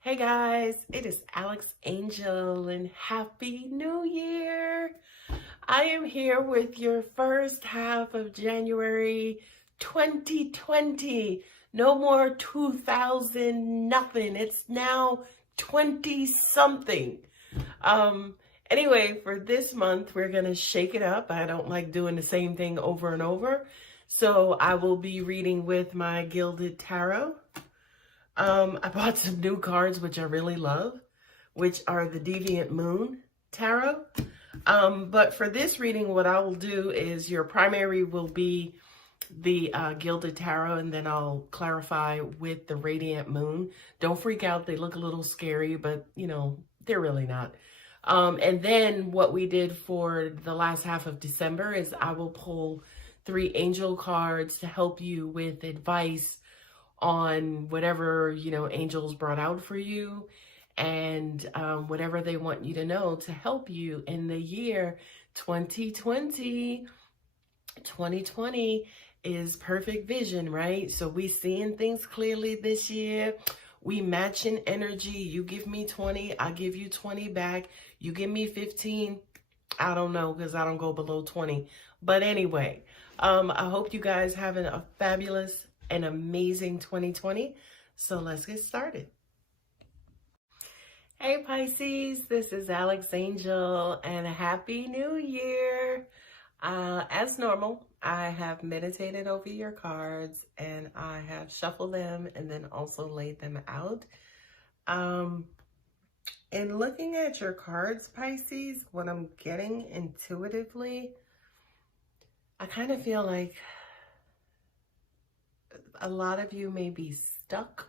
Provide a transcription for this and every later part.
Hey guys, it is Alex Angel and Happy New Year. I am here with your first half of January 2020. No more 2000 nothing. It's now 20 something. Anyway, for this month, we're going to shake it up. I don't like doing the same thing over and over. So I will be reading with my Gilded Tarot. I bought some new cards, which I really love, which are the Deviant Moon Tarot. But for this reading, what I will do is your primary will be the Gilded Tarot, and then I'll clarify with the Radiant Moon. Don't freak out. They look a little scary, but, you know, they're really not. And then what we did for the last half of December is I will pull 3 angel cards to help you with advice on whatever, you know, angels brought out for you and whatever they want you to know to help you in the year 2020. 2020 is perfect vision, right? So we seeing things clearly this year. We matching energy. You give me 20, I give you 20 back. You give me 15. I don't know, because I don't go below 20. But anyway, I hope you guys having a fabulous an amazing 2020. So let's get started. Hey Pisces, this is Alex Angel and a Happy New Year. As normal, I have meditated over your cards and I have shuffled them and then also laid them out. In looking at your cards, Pisces, what I'm getting intuitively, I kind of feel like a lot of you may be stuck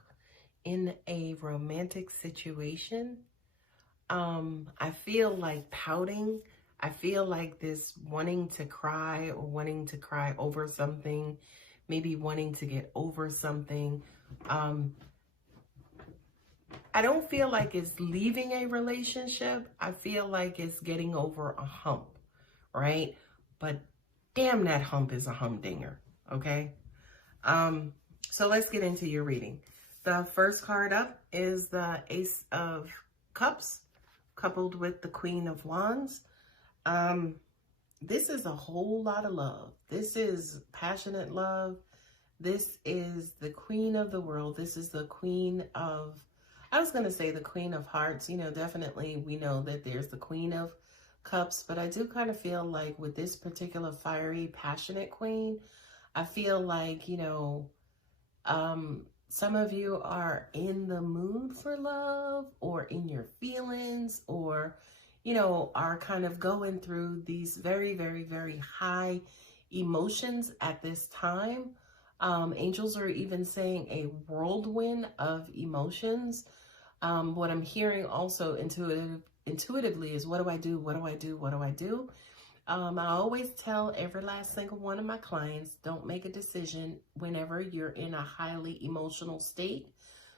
in a romantic situation. I feel like pouting. I feel like this wanting to cry or wanting to cry over something, maybe wanting to get over something. I don't feel like it's leaving a relationship. I feel like it's getting over a hump, right? But damn, that hump is a humdinger, okay? So let's get into your reading. The first card up is the Ace of Cups, coupled with the Queen of Wands. This is a whole lot of love. This is passionate love. This is the Queen of the world. This is the Queen of, I was going to say the Queen of Hearts. You know, definitely we know that there's the Queen of Cups, but I do kind of feel like with this particular fiery, passionate queen, I feel like, you know, some of you are in the mood for love or in your feelings, or, you know, are kind of going through these very, very, very high emotions at this time. Angels are even saying a whirlwind of emotions. What I'm hearing also intuitively is, what do I do? What do I do? What do I do? I always tell every last single one of my clients, don't make a decision whenever you're in a highly emotional state.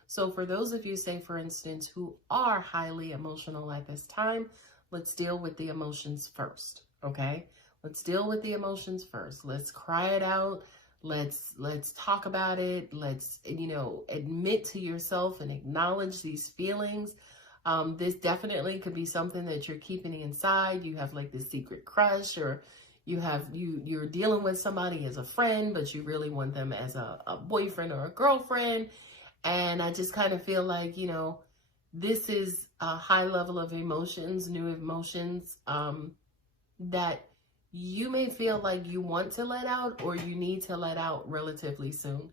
So for those of you, say for instance, who are highly emotional at this time, let's deal with the emotions first, okay? Let's deal with the emotions first. Let's cry it out. Let's talk about it. Let's, you know, admit to yourself and acknowledge these feelings. This definitely could be something that you're keeping inside. You have like this secret crush, or you're dealing with somebody as a friend, but you really want them as a boyfriend or a girlfriend. And I just kind of feel like, you know, this is a high level of emotions, new emotions, that you may feel like you want to let out or you need to let out relatively soon.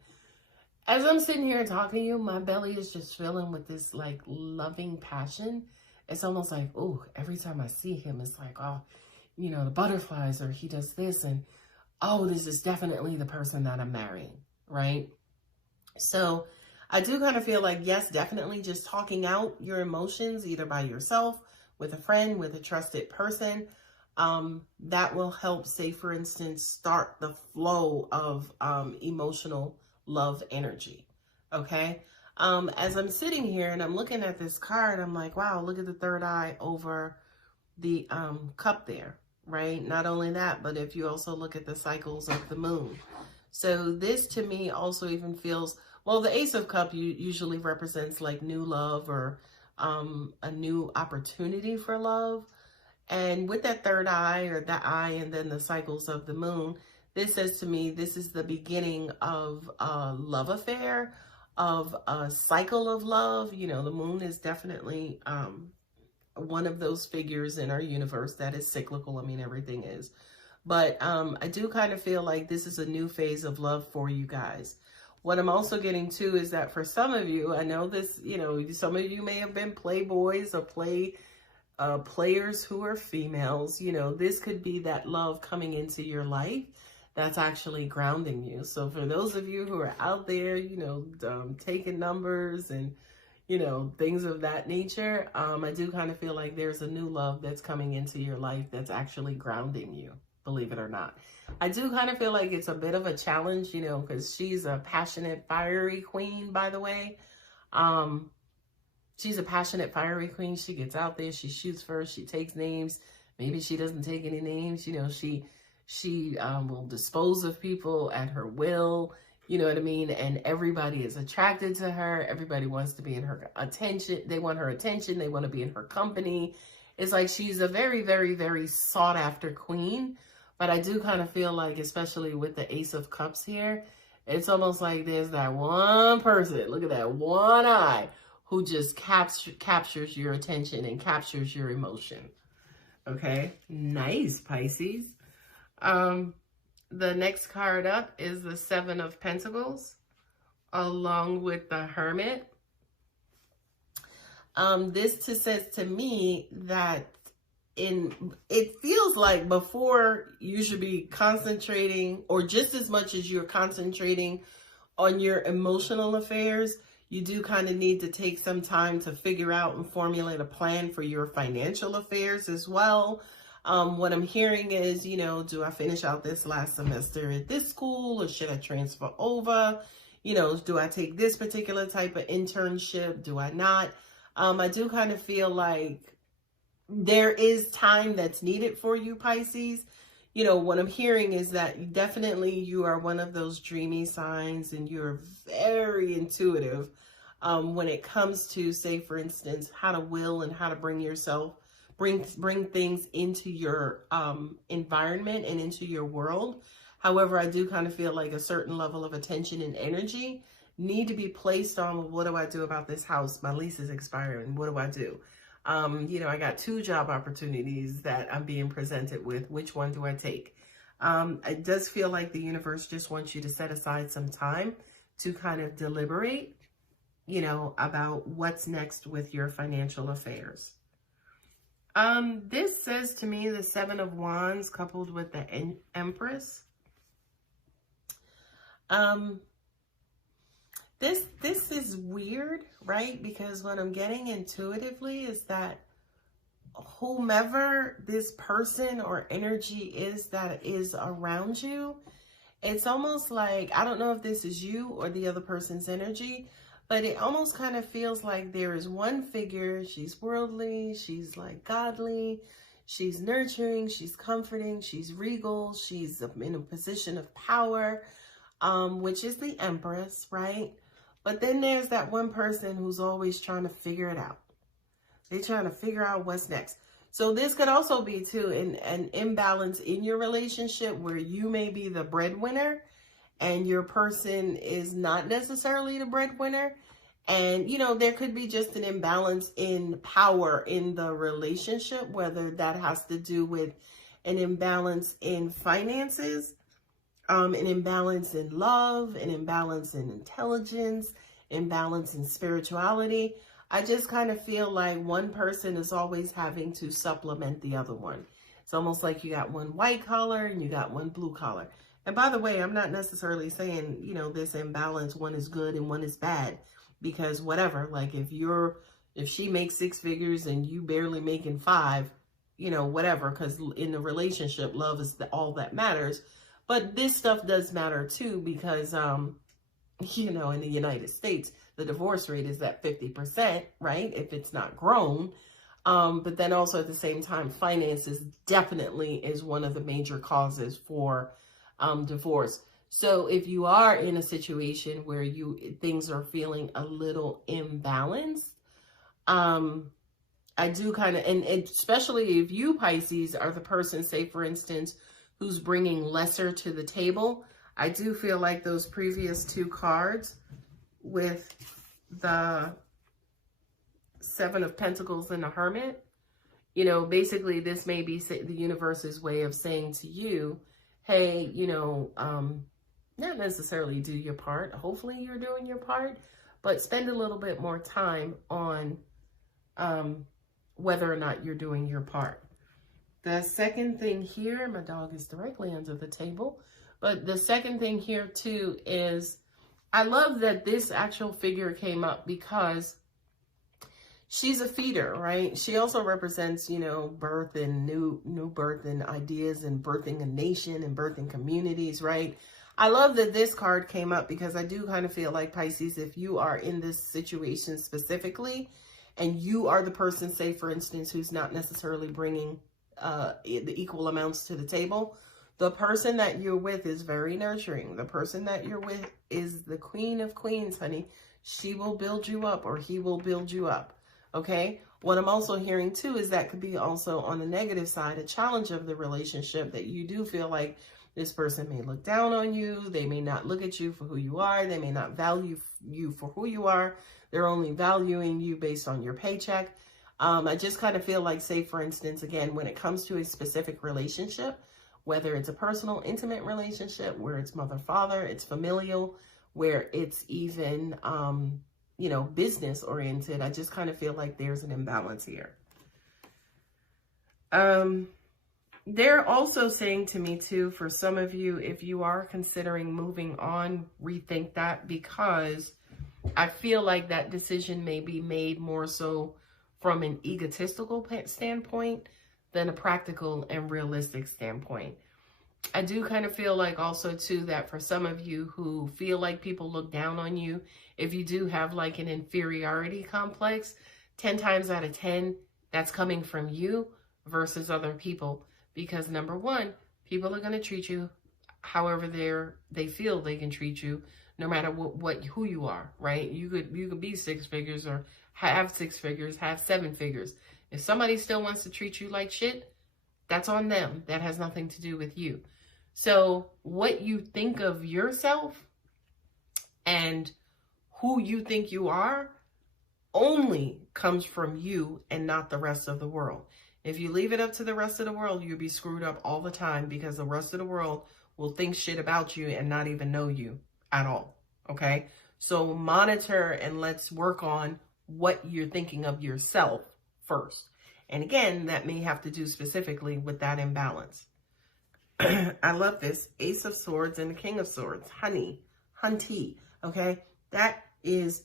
As I'm sitting here talking to you, my belly is just filling with this like loving passion. It's almost like, oh, every time I see him, it's like, oh, you know, the butterflies, or he does this, and oh, this is definitely the person that I'm marrying, right? So I do kind of feel like, yes, definitely just talking out your emotions, either by yourself, with a friend, with a trusted person, that will help, say, for instance, start the flow of emotional love energy, okay? As I'm sitting here and I'm looking at this card, I'm like, wow, look at the third eye over the cup there, right? Not only that, but if you also look at the cycles of the moon. So this to me also even feels Well, the Ace of Cups usually represents like new love or a new opportunity for love. And with that third eye or that eye and then the cycles of the moon, this says to me, this is the beginning of a love affair, of a cycle of love. You know, the moon is definitely one of those figures in our universe that is cyclical. I mean, everything is. But I do kind of feel like this is a new phase of love for you guys. What I'm also getting to is that for some of you, I know this, you know, some of you may have been playboys or players who are females. You know, this could be that love coming into your life that's actually grounding you. So for those of you who are out there, you know, taking numbers and, you know, things of that nature, I do kind of feel like there's a new love that's coming into your life that's actually grounding you, believe it or not. I do kind of feel like it's a bit of a challenge, you know, because she's a passionate, fiery queen, by the way. She's a passionate, fiery queen. She gets out there, she shoots first, she takes names. Maybe she doesn't take any names, you know, she will dispose of people at her will, you know what I mean? And everybody is attracted to her. Everybody wants to be in her attention. They want her attention. They want to be in her company. It's like she's a very, very, very sought after queen. But I do kind of feel like, especially with the Ace of Cups here, it's almost like there's that one person, look at that one eye, who just captures your attention and captures your emotion. Okay, nice, Pisces. The next card up is the Seven of Pentacles, along with the Hermit. This says to me that it feels like before you should be concentrating, or just as much as you're concentrating on your emotional affairs, you do kind of need to take some time to figure out and formulate a plan for your financial affairs as well. What I'm hearing is, you know, do I finish out this last semester at this school, or should I transfer over? You know, do I take this particular type of internship? Do I not? I do kind of feel like there is time that's needed for you, Pisces. You know, what I'm hearing is that definitely you are one of those dreamy signs, and you're very intuitive when it comes to, say, for instance, how to will and how to bring things into your environment and into your world. However, I do kind of feel like a certain level of attention and energy need to be placed on, well, what do I do about this house? My lease is expiring. What do I do? You know, I got 2 job opportunities that I'm being presented with. Which one do I take? It does feel like the universe just wants you to set aside some time to kind of deliberate, you know, about what's next with your financial affairs. This says to me the Seven of Wands coupled with the Empress. This is weird, right? Because what I'm getting intuitively is that whomever this person or energy is that is around you, it's almost like, I don't know if this is you or the other person's energy, but it almost kind of feels like there is one figure. She's worldly, she's like godly, she's nurturing, she's comforting, she's regal, she's in a position of power, which is the Empress, right? But then there's that one person who's always trying to figure it out. They're trying to figure out what's next. So this could also be too an imbalance in your relationship where you may be the breadwinner and your person is not necessarily the breadwinner. And, you know, there could be just an imbalance in power in the relationship, whether that has to do with an imbalance in finances, an imbalance in love, an imbalance in intelligence, imbalance in spirituality. I just kind of feel like one person is always having to supplement the other one. It's almost like you got one white collar and you got one blue collar. And by the way, I'm not necessarily saying, you know, this imbalance, one is good and one is bad, because whatever, like if she makes 6 figures and you barely making 5, you know, whatever, because in the relationship, love is all that matters. But this stuff does matter too, because, you know, in the United States, the divorce rate is at 50%, right? If it's not grown. But then also at the same time, finances definitely is one of the major causes for divorce. So if you are in a situation where things are feeling a little imbalanced, I do kind of, and especially if you, Pisces, are the person, say for instance, who's bringing lesser to the table, I do feel like those previous two cards with the Seven of Pentacles and the Hermit, you know, basically this may be the universe's way of saying to you, hey, you know, not necessarily do your part. Hopefully you're doing your part, but spend a little bit more time on whether or not you're doing your part. The second thing here, my dog is directly under the table, but the second thing here too is, I love that this actual figure came up because she's a feeder, right? She also represents, you know, birth and new birth and ideas and birthing a nation and birthing communities, right? I love that this card came up because I do kind of feel like, Pisces, if you are in this situation specifically and you are the person, say for instance, who's not necessarily bringing the equal amounts to the table, the person that you're with is very nurturing. The person that you're with is the Queen of Queens, honey. She will build you up, or he will build you up. Okay. What I'm also hearing too is that could be also on the negative side, a challenge of the relationship, that you do feel like this person may look down on you. They may not look at you for who you are. They may not value you for who you are. They're only valuing you based on your paycheck. I just kind of feel like, say for instance, again, when it comes to a specific relationship, whether it's a personal, intimate relationship, where it's mother-father, it's familial, where it's even, you know, business oriented, I just kind of feel like there's an imbalance here. They're also saying to me too, for some of you, if you are considering moving on, rethink that, because I feel like that decision may be made more so from an egotistical standpoint than a practical and realistic standpoint. I do kind of feel like also too that for some of you who feel like people look down on you, if you do have like an inferiority complex, 10 times out of 10, that's coming from you versus other people. Because number one, people are going to treat you however they feel they can treat you, no matter who you are, right? You could be six figures or have six figures, have seven figures. If somebody still wants to treat you like shit, that's on them. That has nothing to do with you. So what you think of yourself and who you think you are only comes from you and not the rest of the world. If you leave it up to the rest of the world, you'll be screwed up all the time, because the rest of the world will think shit about you and not even know you at all. Okay? So monitor and let's work on what you're thinking of yourself first. And again, that may have to do specifically with that imbalance. I love this. Ace of Swords and the King of Swords. Honey, hunty. Okay? That is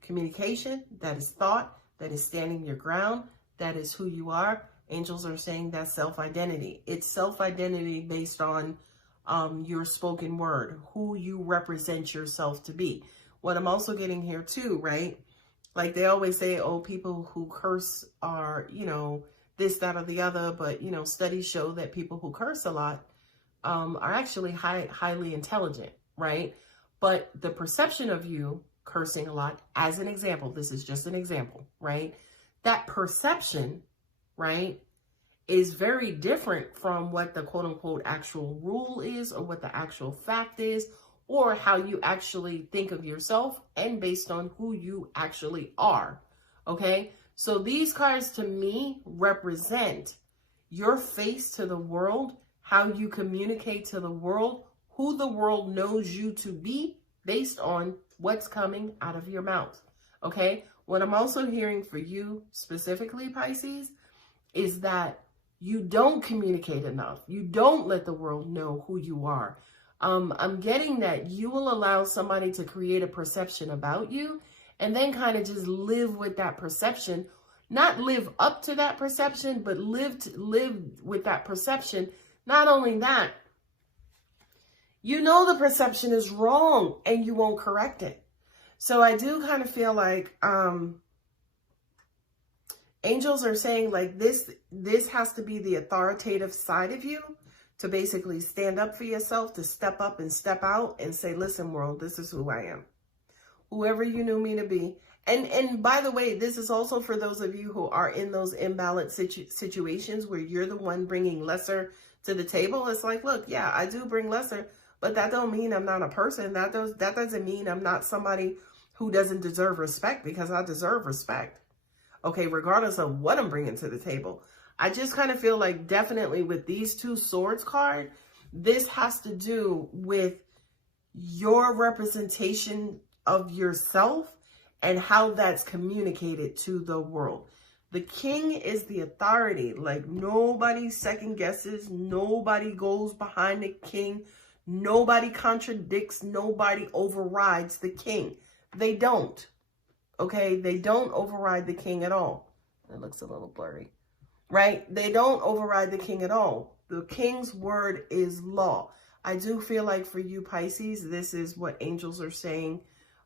communication. That is thought. That is standing your ground. That is who you are. Angels are saying that's self-identity. It's self-identity based on your spoken word, who you represent yourself to be. What I'm also getting here too, right? Like they always say, oh, people who curse are, you know, this, that, or the other. But, you know, studies show that people who curse a lot are actually highly intelligent, right? But the perception of you cursing a lot, as an example, this is just an example, right? That perception, right, is very different from what the quote unquote actual rule is, or what the actual fact is, or how you actually think of yourself and based on who you actually are. Okay. So these cards to me represent your face to the world, how you communicate to the world, who the world knows you to be based on what's coming out of your mouth. Okay. What I'm also hearing for you specifically, Pisces, is that you don't communicate enough. You don't let the world know who you are. I'm getting that you will allow somebody to create a perception about you and then kind of just live with that perception. Not live up to that perception, but live with that perception. Not only that, you know the perception is wrong and you won't correct it. So I do kind of feel like angels are saying like this has to be the authoritative side of you to basically stand up for yourself, to step up and step out and say, listen, world, this is who I am. Whoever you knew me to be. And by the way, this is also for those of you who are in those imbalanced situations where you're the one bringing lesser to the table. It's like, look, yeah, I do bring lesser, but that don't mean I'm not a person. That doesn't mean I'm not somebody who doesn't deserve respect, because I deserve respect. Okay, regardless of what I'm bringing to the table. I just kind of feel like definitely with these two swords card, this has to do with your representation of yourself and how that's communicated to the world. The king is the authority. Like, nobody second guesses. Nobody goes behind the king. Nobody contradicts. Nobody overrides the king. They don't. Okay? They don't override the king at all. It looks a little blurry. Right? They don't override the king at all. The king's word is law. I do feel like for you, Pisces, this is what angels are saying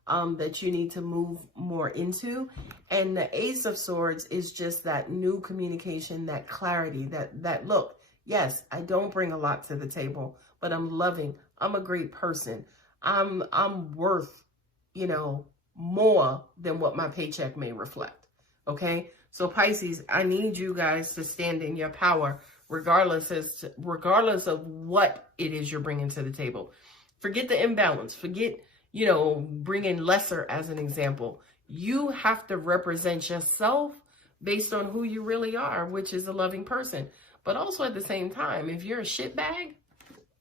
that you need to move more into. And the Ace of Swords is just that new communication, that clarity, that look, yes, I don't bring a lot to the table, but I'm loving. I'm a great person. I'm worth, you know, more than what my paycheck may reflect. Okay? So Pisces, I need you guys to stand in your power, regardless of what it is you're bringing to the table. Forget the imbalance. Forget, you know, bringing lesser as an example. You have to represent yourself based on who you really are, which is a loving person. But also at the same time, if you're a shitbag,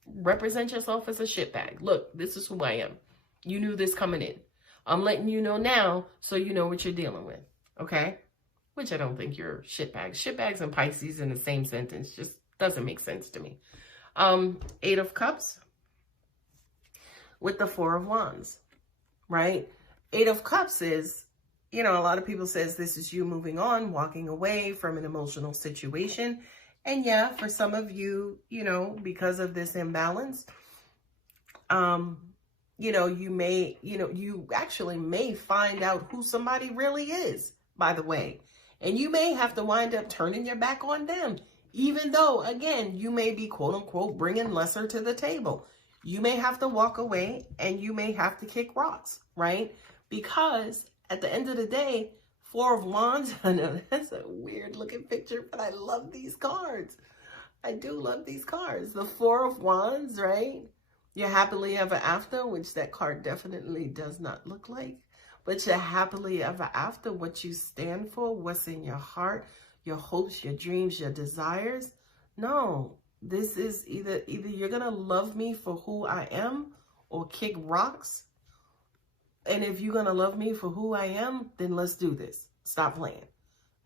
represent yourself as a shitbag. Look, this is who I am. You knew this coming in. I'm letting you know now so you know what you're dealing with. Okay? Which I don't think you're shitbags. Shitbags and Pisces in the same sentence just doesn't make sense to me. 8 of Cups with the 4 of Wands, right? 8 of Cups is, you know, a lot of people says this is you moving on, walking away from an emotional situation. And yeah, for some of you, you know, because of this imbalance, you know, you actually may find out who somebody really is, by the way. And you may have to wind up turning your back on them, even though, again, you may be, quote unquote, bringing lesser to the table. You may have to walk away and you may have to kick rocks, right? Because at the end of the day, 4 of Wands, I know that's a weird looking picture, but I love these cards. I do love these cards. The 4 of Wands, right? You're happily ever after, which that card definitely does not look like. But you're happily ever after, what you stand for, what's in your heart, your hopes, your dreams, your desires. No, this is either you're going to love me for who I am or kick rocks. And if you're going to love me for who I am, then let's do this. Stop playing.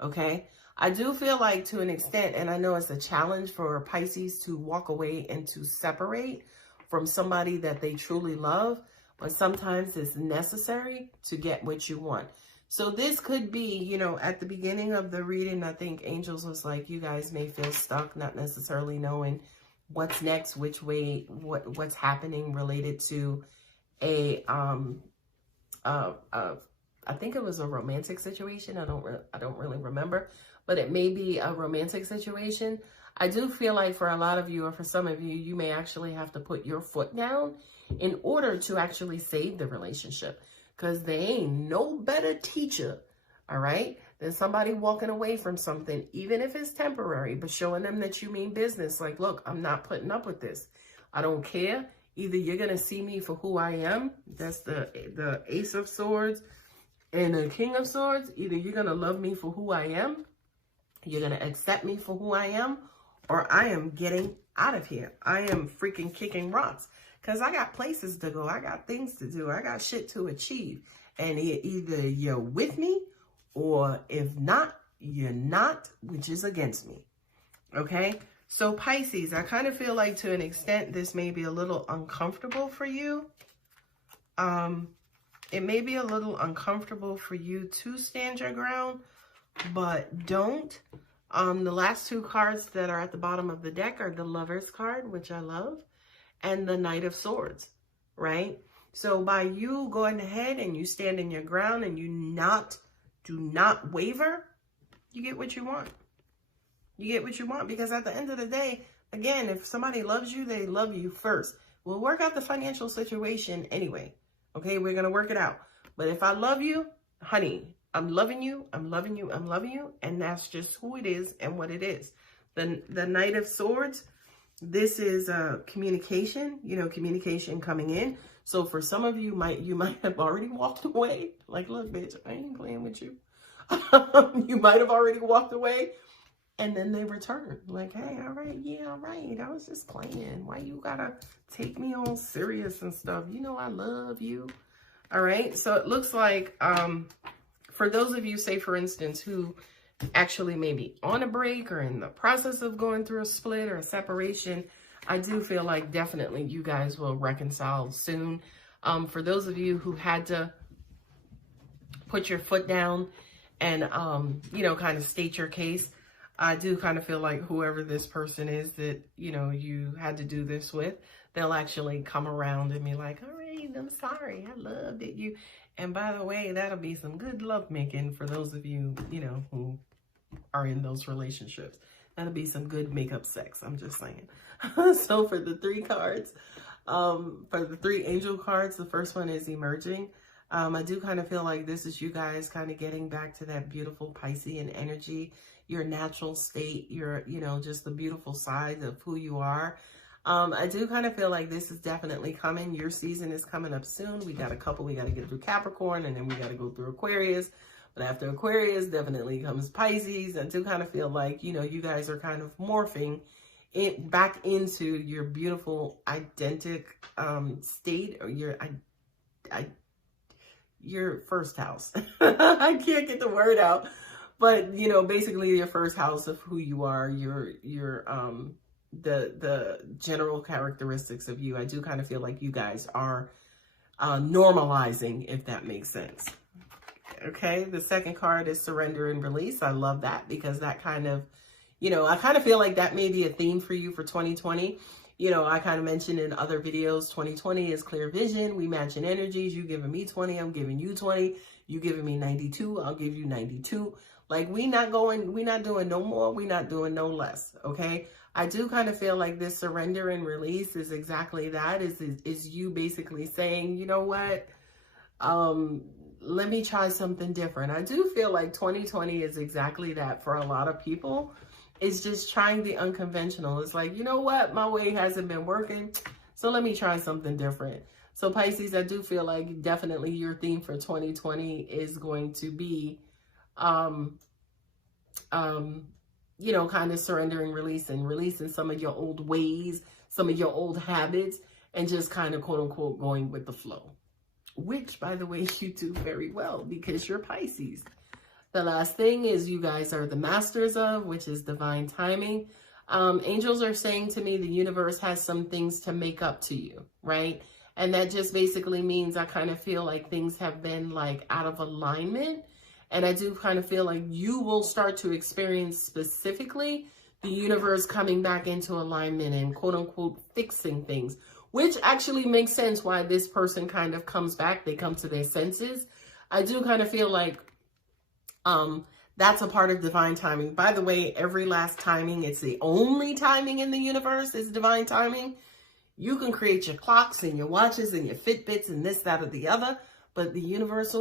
Okay? I do feel like to an extent, and I know it's a challenge for Pisces to walk away and to separate from somebody that they truly love. But sometimes it's necessary to get what you want. So this could be, you know, at the beginning of the reading, I think Angels was like, you guys may feel stuck, not necessarily knowing what's next, which way, what's happening related to a, I think it was a romantic situation. I don't really remember, but it may be a romantic situation. I do feel like for a lot of you, or for some of you, you may actually have to put your foot down in order to actually save the relationship, because they ain't no better teacher, all right, than somebody walking away from something, even if it's temporary, but showing them that you mean business. Like, look, I'm not putting up with this. I don't care. Either you're going to see me for who I am. That's the Ace of Swords and the King of Swords. Either you're going to love me for who I am, you're going to accept me for who I am, or I am getting out of here. I am freaking kicking rocks. Because I got places to go. I got things to do. I got shit to achieve. And either you're with me, or if not, you're not, which is against me. Okay? So Pisces, I kind of feel like to an extent, this may be a little uncomfortable for you. It may be a little uncomfortable for you to stand your ground, but don't. The last 2 cards that are at the bottom of the deck are the Lover's card, which I love, and the Knight of Swords, right? So by you going ahead and you stand in your ground and you do not waver, you get what you want. You get what you want, because at the end of the day, Again, if somebody loves you, they love you first. We'll work out the financial situation anyway. Okay, we're going to work it out. But if I love you, honey, I'm loving you, I'm loving you, I'm loving you. And that's just who it is and what it is. The Knight of Swords, this is communication, you know, communication coming in. So for some of you, you might have already walked away. Like, look, bitch, I ain't playing with you. You might have already walked away. And then they return like, hey, all right, yeah, all right. I was just playing. Why you gotta take me all serious and stuff? You know I love you. All right. So it looks like for those of you, say, for instance, who actually may be on a break or in the process of going through a split or a separation, I do feel like definitely you guys will reconcile soon. For those of you who had to put your foot down and, you know, kind of state your case, I do kind of feel like whoever this person is that, you know, you had to do this with, they'll actually come around and be like, all right, I'm sorry. I loved it. And by the way, that'll be some good love making for those of you, you know, who are in those relationships. That'll be some good makeup sex. I'm just saying. So for the 3 cards, for the 3 angel cards, the first one is emerging. I do kind of feel like this is you guys kind of getting back to that beautiful Piscean energy, your natural state, your, you know, just the beautiful side of who you are. I do kind of feel like this is definitely coming. Your season is coming up soon. We got a couple, we got to get through Capricorn, and then we got to go through Aquarius. But after Aquarius, definitely comes Pisces. I do kind of feel like, you know, you guys are kind of morphing it back into your beautiful identic state, or your first house. I can't get the word out, but you know, basically your first house of who you are, the general characteristics of you. I do kind of feel like you guys are normalizing, if that makes sense. Okay, the second card is surrender and release. I love that because that kind of, you know, I kind of feel like that may be a theme for you for 2020. You know, I kind of mentioned in other videos, 2020 is clear vision. We match in energies. You giving me 20, I'm giving you 20. You giving me 92, I'll give you 92. Like, we not doing no more. We not doing no less. Okay. I do kind of feel like this surrender and release is exactly that. Is you basically saying, you know what? Let me try something different. I do feel like 2020 is exactly that for a lot of people. It's just trying the unconventional. It's like, you know what? My way hasn't been working, so let me try something different. So Pisces, I do feel like definitely your theme for 2020 is going to be, you know, kind of surrendering, releasing some of your old ways, some of your old habits, and just kind of quote unquote going with the flow. Which, by the way, you do very well because you're Pisces. The last thing is you guys are the masters of, which is divine timing. Angels are saying to me the universe has some things to make up to you, right? And that just basically means I kind of feel like things have been like out of alignment. And I do kind of feel like you will start to experience specifically the universe coming back into alignment and quote unquote fixing things, which actually makes sense why this person kind of comes back. They come to their senses. I do kind of feel like that's a part of divine timing. By the way, every last timing, it's the only timing in the universe is divine timing. You can create your clocks and your watches and your Fitbits and this, that, or the other, but the universe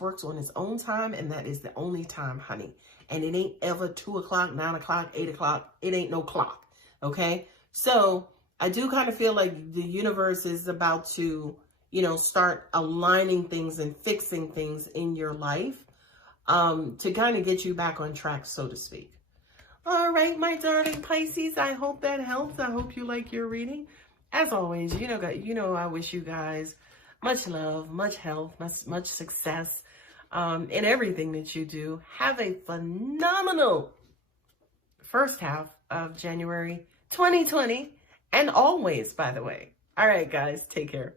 works on its own time, and that is the only time, honey. And it ain't ever 2 o'clock, 9 o'clock, 8 o'clock. It ain't no clock. Okay. So I do kind of feel like the universe is about to, you know, start aligning things and fixing things in your life. To kind of get you back on track, so to speak. All right, my darling Pisces, I hope that helps. I hope you like your reading. As always, you know, I wish you guys much love, much health, much success in everything that you do. Have a phenomenal first half of January 2020, and always, by the way. All right, guys, take care.